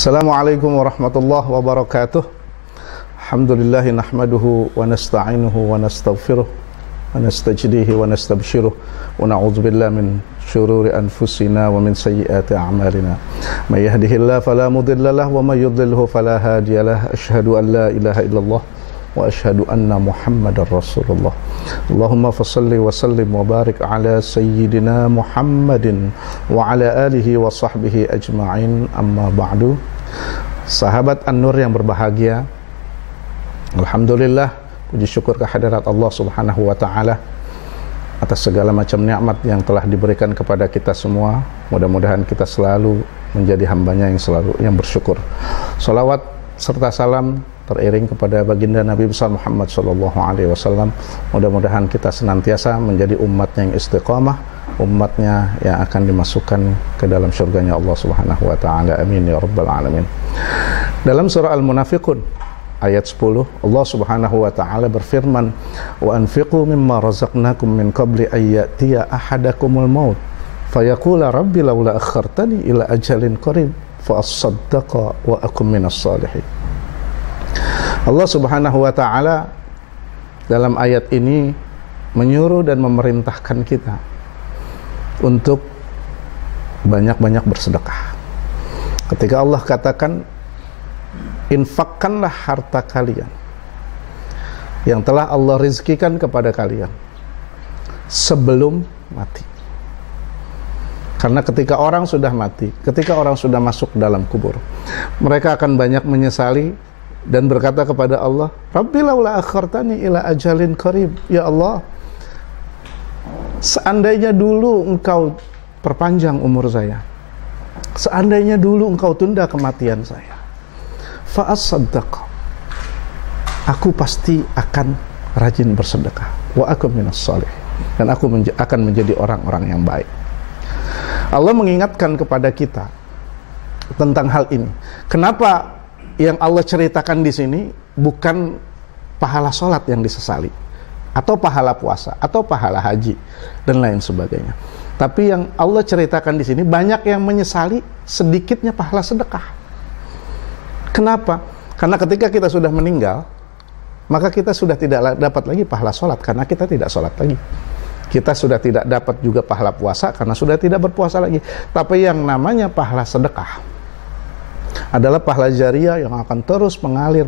Assalamualaikum warahmatullahi wabarakatuh. Alhamdulillahi nahmaduhu wa nasta'inuhu wa nastaghfiruh wa nastajdihi wa nastabshiruh wa na'udzubillahi min syururi anfusina wa min sayyiati a'malina. May yahdihillahu fala mudilla lahu wa may yudlilhu fala hadiyalah. Asyhadu an la ilaha illallah wa asyhadu anna Muhammadar Rasulullah. Allahumma fassalli wa sallim wa barik ala sayyidina Muhammadin wa ala alihi wa sahbihi ajma'in, amma ba'du. Sahabat An-Nur yang berbahagia, alhamdulillah, puji syukur kehadirat Allah Subhanahu wa taala atas segala macam nikmat yang telah diberikan kepada kita semua. Mudah-mudahan kita selalu menjadi hambanya yang bersyukur. Salawat serta salam teriring kepada baginda Nabi besar Muhammad sallallahu alaihi wasallam. Mudah-mudahan kita senantiasa menjadi umatnya yang istiqamah, umatnya yang akan dimasukkan ke dalam surganya Allah Subhanahu wa taala. Amin ya rabbal alamin. Dalam surah Al-Munafiqun ayat 10, Allah Subhanahu wa taala berfirman, "Wa anfiqu mimma razaqnakum min qabli ay ya'tiya ahadakumul maut fayaqula rabbi laula akhartani ila ajalin qarib fa asaddaqa wa akum minas salihin." Allah Subhanahu wa taala dalam ayat ini menyuruh dan memerintahkan kita untuk banyak-banyak bersedekah. Ketika Allah katakan, infakkanlah harta kalian yang telah Allah rizkikan kepada kalian sebelum mati. Karena ketika orang sudah mati, ketika orang sudah masuk dalam kubur, mereka akan banyak menyesali dan berkata kepada Allah, Rabbi laula akhartani ila ajalin qarib. Ya Allah, seandainya dulu engkau perpanjang umur saya, seandainya dulu engkau tunda kematian saya, fa asaddaqa, aku pasti akan rajin bersedekah, wa akum minas salihin, dan aku akan menjadi orang-orang yang baik. Allah mengingatkan kepada kita tentang hal ini. Kenapa yang Allah ceritakan di sini bukan pahala sholat yang disesali, atau pahala puasa, atau pahala haji, dan lain sebagainya. Tapi yang Allah ceritakan di sini banyak yang menyesali sedikitnya pahala sedekah. Kenapa? Karena ketika kita sudah meninggal, maka kita sudah tidak dapat lagi pahala sholat karena kita tidak sholat lagi. Kita sudah tidak dapat juga pahala puasa karena sudah tidak berpuasa lagi. Tapi yang namanya pahala sedekah adalah pahala jariah yang akan terus mengalir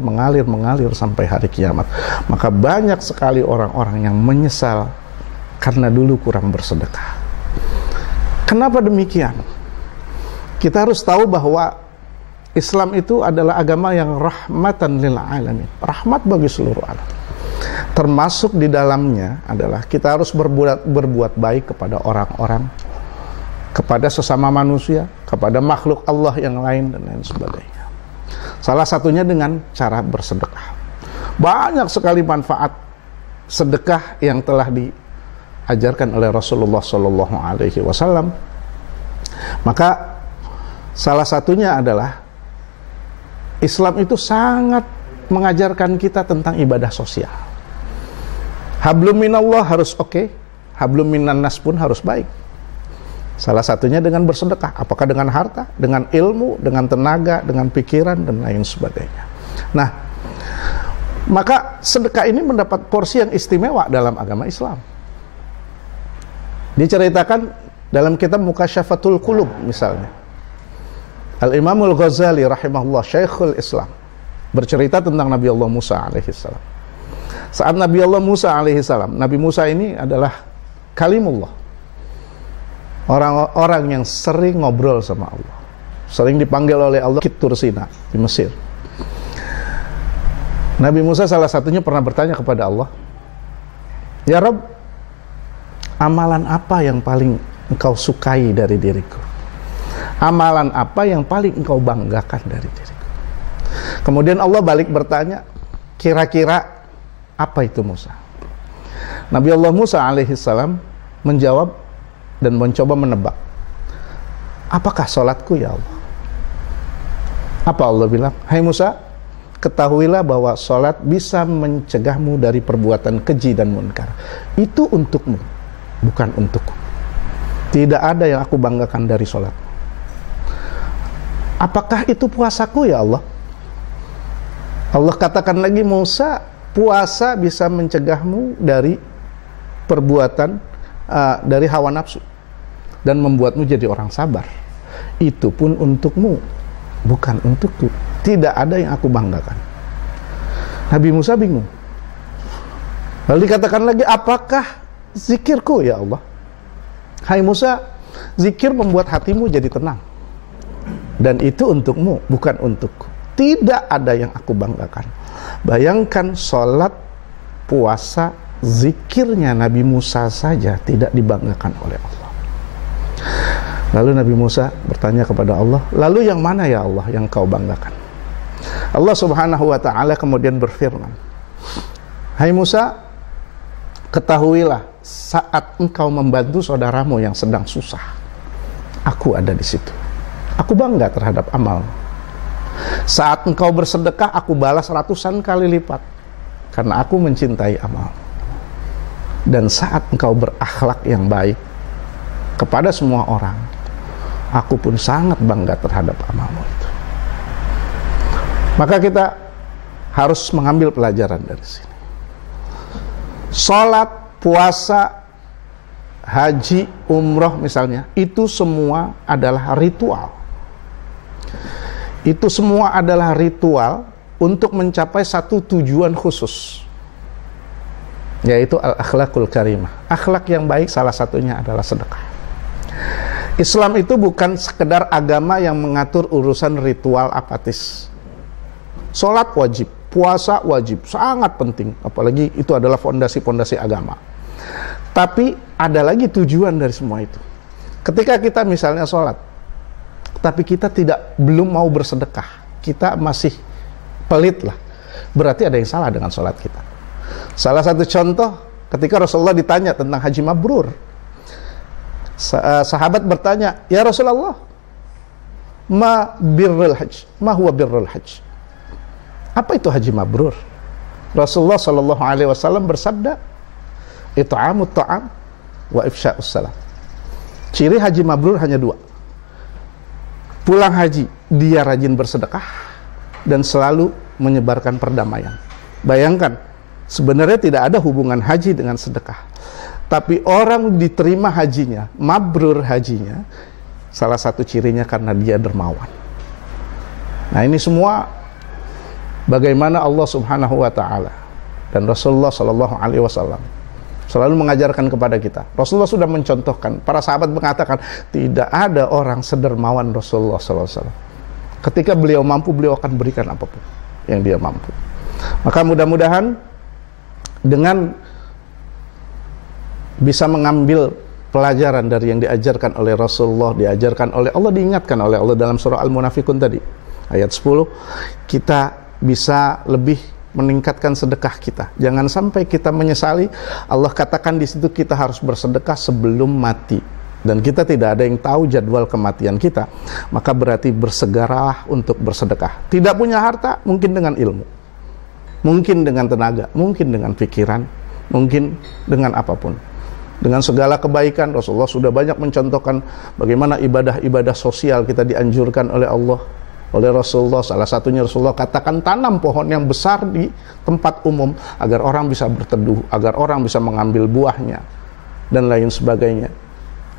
sampai hari kiamat. Maka banyak sekali orang-orang yang menyesal karena dulu kurang bersedekah. Kenapa demikian? Kita harus tahu bahwa Islam itu adalah agama yang rahmatan lil alamin, rahmat bagi seluruh alam. Termasuk di dalamnya adalah kita harus berbuat baik kepada orang-orang, kepada sesama manusia, kepada makhluk Allah yang lain, dan lain sebagainya. Salah satunya dengan cara bersedekah. Banyak sekali manfaat sedekah yang telah diajarkan oleh Rasulullah Sallallahu Alaihi Wasallam. Maka salah satunya adalah Islam itu sangat mengajarkan kita tentang ibadah sosial. Hablum minallah harus oke, hablum minannas pun harus baik. Salah satunya dengan bersedekah, apakah dengan harta, dengan ilmu, dengan tenaga, dengan pikiran, dan lain sebagainya. Nah, maka sedekah ini mendapat porsi yang istimewa dalam agama Islam. Diceritakan dalam kitab Mukasyafatul Qulub misalnya. Al-Imamul Ghazali rahimahullah, Syekhul Islam, bercerita tentang Nabi Allah Musa alaihissalam. Saat Nabi Allah Musa alaihissalam, Nabi Musa ini adalah kalimullah, orang-orang yang sering ngobrol sama Allah, sering dipanggil oleh Allah Tur Sina di Mesir. Nabi Musa salah satunya pernah bertanya kepada Allah, Ya Rabb, amalan apa yang paling engkau sukai dari diriku? Amalan apa yang paling engkau banggakan dari diriku? Kemudian Allah balik bertanya, kira-kira apa itu Musa? Nabi Allah Musa alaihissalam menjawab dan mencoba menebak, apakah sholatku ya Allah? Apa Allah bilang? Hai Musa, ketahuilah bahwa sholat bisa mencegahmu dari perbuatan keji dan munkar. Itu untukmu, bukan untukku. Tidak ada yang aku banggakan dari sholat. Apakah itu puasaku ya Allah? Allah katakan lagi, Musa, puasa bisa mencegahmu dari perbuatan, dari hawa nafsu, dan membuatmu jadi orang sabar. Itu pun untukmu, bukan untukku. Tidak ada yang aku banggakan. Nabi Musa bingung. Lalu dikatakan lagi, apakah zikirku ya Allah? Hai Musa, zikir membuat hatimu jadi tenang, dan itu untukmu, bukan untukku. Tidak ada yang aku banggakan. Bayangkan, sholat, puasa, zikirnya Nabi Musa saja tidak dibanggakan oleh Allah. Lalu Nabi Musa bertanya kepada Allah, lalu yang mana ya Allah yang kau banggakan? Allah subhanahu wa ta'ala kemudian berfirman, hai Musa, ketahuilah, saat engkau membantu saudaramu yang sedang susah, aku ada di situ. Aku bangga terhadap amal. Saat engkau bersedekah, aku balas ratusan kali lipat, karena aku mencintai amal. Dan saat engkau berakhlak yang baik kepada semua orang, aku pun sangat bangga terhadap amalmu itu. Maka kita harus mengambil pelajaran dari sini. Salat, puasa, haji, umroh misalnya, itu semua adalah ritual. Itu semua adalah ritual untuk mencapai satu tujuan khusus, yaitu al-akhlakul karimah. Akhlak yang baik salah satunya adalah sedekah. Islam itu bukan sekedar agama yang mengatur urusan ritual apatis. Sholat wajib, puasa wajib, sangat penting, apalagi itu adalah fondasi-fondasi agama. Tapi ada lagi tujuan dari semua itu. Ketika kita misalnya sholat, tapi kita belum mau bersedekah, kita masih pelit lah, berarti ada yang salah dengan sholat kita. Salah satu contoh, ketika Rasulullah ditanya tentang haji mabrur, sahabat bertanya, ya Rasulullah, ma birrul hajj, ma huwa birrul hajj? Apa itu haji mabrur? Rasulullah sallallahu alaihi wasallam bersabda, it'amut ta'am wa ifsya'us salam. Ciri haji mabrur hanya dua. Pulang haji, dia rajin bersedekah dan selalu menyebarkan perdamaian. Bayangkan, sebenarnya tidak ada hubungan haji dengan sedekah. Tapi orang diterima hajinya, mabrur hajinya, salah satu cirinya karena dia dermawan. Nah, ini semua bagaimana Allah subhanahu wa ta'ala dan Rasulullah sallallahu alaihi wasallam selalu mengajarkan kepada kita. Rasulullah sudah mencontohkan, para sahabat mengatakan tidak ada orang sedermawan Rasulullah sallallahu alaihi wasallam. Ketika beliau mampu, beliau akan berikan apapun yang dia mampu. Maka mudah-mudahan dengan bisa mengambil pelajaran dari yang diajarkan oleh Rasulullah, diajarkan oleh Allah, diingatkan oleh Allah dalam surah Al-Munafikun tadi, ayat 10, kita bisa lebih meningkatkan sedekah kita. Jangan sampai kita menyesali. Allah katakan di situ kita harus bersedekah sebelum mati. Dan kita tidak ada yang tahu jadwal kematian kita. Maka berarti bersegeralah untuk bersedekah. Tidak punya harta, mungkin dengan ilmu, mungkin dengan tenaga, mungkin dengan pikiran, mungkin dengan apapun. Dengan segala kebaikan, Rasulullah sudah banyak mencontohkan bagaimana ibadah-ibadah sosial kita dianjurkan oleh Allah, oleh Rasulullah. Salah satunya Rasulullah katakan, tanam pohon yang besar di tempat umum agar orang bisa berteduh, agar orang bisa mengambil buahnya, dan lain sebagainya.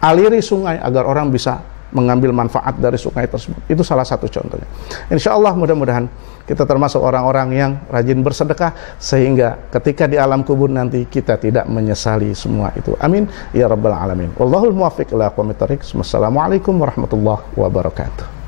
Aliri sungai agar orang bisa mengambil manfaat dari sungai tersebut. Itu salah satu contohnya. Insya Allah mudah-mudahan kita termasuk orang-orang yang rajin bersedekah, sehingga ketika di alam kubur nanti kita tidak menyesali semua itu. Amin ya rabbal alamin. Wallahul muwaffiq ila aqwamit thoriq. Wassalamualaikum warahmatullahi wabarakatuh.